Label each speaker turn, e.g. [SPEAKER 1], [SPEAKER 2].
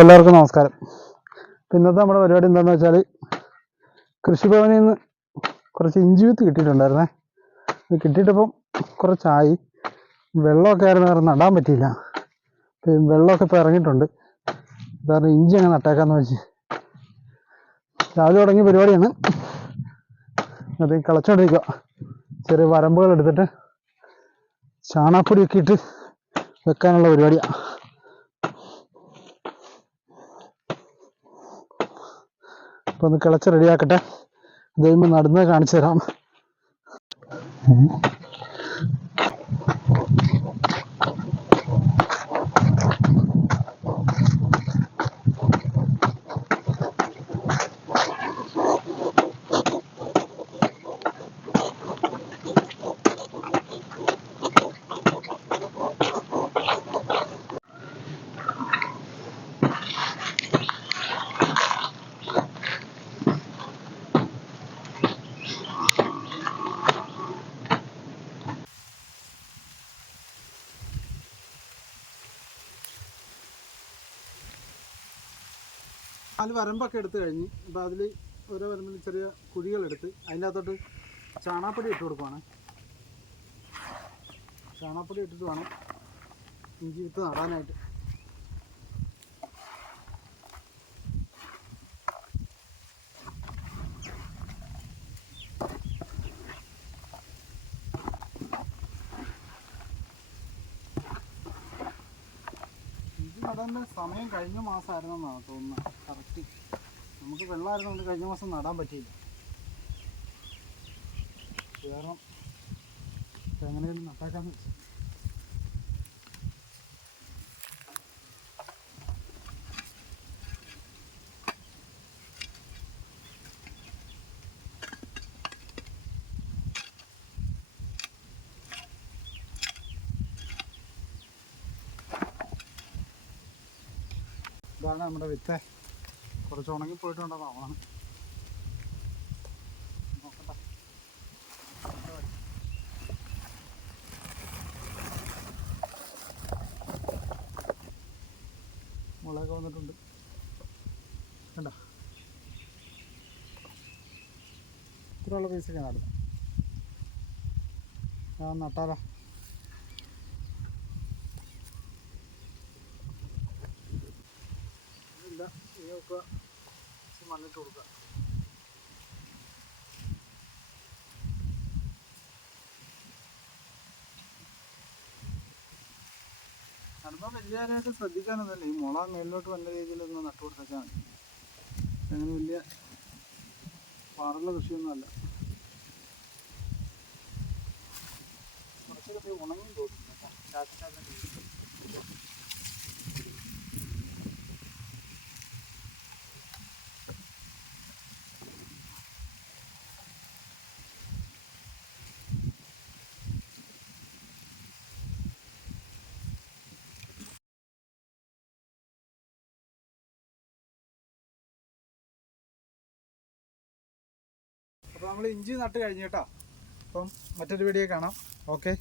[SPEAKER 1] എല്ലാവർക്കും നമസ്കാരം. ഇന്നത്തെ നമ്മുടെ പരിപാടി എന്താണെന്ന് വെച്ചാൽ കൃഷിഭവനിൽ നിന്ന് കുറച്ച് ഇഞ്ചി വിത്ത് കിട്ടിയിട്ടുണ്ടായിരുന്നേ. കിട്ടിയിട്ടപ്പം കുറച്ചായി. വെള്ളമൊക്കെ ആയിരുന്നു കാരണം നടാൻ പറ്റിയില്ല. വെള്ളമൊക്കെ ഇപ്പോൾ ഇറങ്ങിയിട്ടുണ്ട്. കാരണം ഇഞ്ചി അങ്ങനെ നട്ടേക്കാന്ന് വെച്ച്. രാവിലെ തുടങ്ങിയ പരിപാടിയാണ്. അത് കളച്ചോണ്ടിരിക്കുക ചെറിയ വരമ്പുകൾ എടുത്തിട്ട് ചാണാപ്പൊടിയൊക്കെ ഇട്ട് വെക്കാനുള്ള പരിപാടിയാണ് അപ്പോൾ ഒന്ന് കിളച്ച് റെഡിയാക്കട്ടെ അത് നടന്ന് കാണിച്ചു തരാം. നാല് വരമ്പൊക്കെ എടുത്തു കഴിഞ്ഞ് അപ്പോൾ അതിൽ ഓരോ വരമ്പിൽ ചെറിയ കുഴികളെടുത്ത് അതിന്റെ അകത്തോട്ട് ചാണാപ്പൊടി ഇട്ട് കൊടുക്കുവാണ്. ചാണാപ്പൊടി ഇട്ടിട്ട് വേണം ഇഞ്ചി വിത്ത് നടാനായിട്ട്. നടാൻ സമയം കഴിഞ്ഞ മാസമായിരുന്നെന്നാണ് തോന്നുന്നത് കറക്റ്റ് നമുക്ക് വെള്ളമായിരുന്നുകൊണ്ട് കഴിഞ്ഞ മാസം നടാൻ പറ്റിയില്ല. കാരണം എങ്ങനെയും നട്ടാക്കാന്ന് വെച്ചു ഇതാണ് നമ്മുടെ വിത്ത്. കുറച്ച് ഉണങ്ങി പോയിട്ടുണ്ടോ നോക്കട്ടെ. മുളകൊക്കെ വന്നിട്ടുണ്ട്. കണ്ടോ? ഇത്രയുള്ള പീസൊക്കെ നടന്നു. ഞാൻ നട്ടാലോ? ഇനിയൊക്കെ മണ്ണിട്ട് കൊടുക്കുക. നടുമ്പോൾ വലിയ കാര്യമായിട്ട് ശ്രദ്ധിക്കാനൊന്നുമില്ല. ഈ മുള മേലിലോട്ട് വന്ന രീതിയിൽ ഒന്ന് നട്ടു മതി. അങ്ങനെ വലിയ പാറുള്ള കൃഷിയൊന്നുമല്ല കുറച്ചൊക്കെ ഉണങ്ങി തോന്നുന്നു കേട്ടോ. അപ്പോൾ നമ്മൾ ഇഞ്ചി നട്ട് കഴിഞ്ഞു കേട്ടോ. അപ്പം മറ്റൊരു വീഡിയോ കാണാം. ഓക്കെ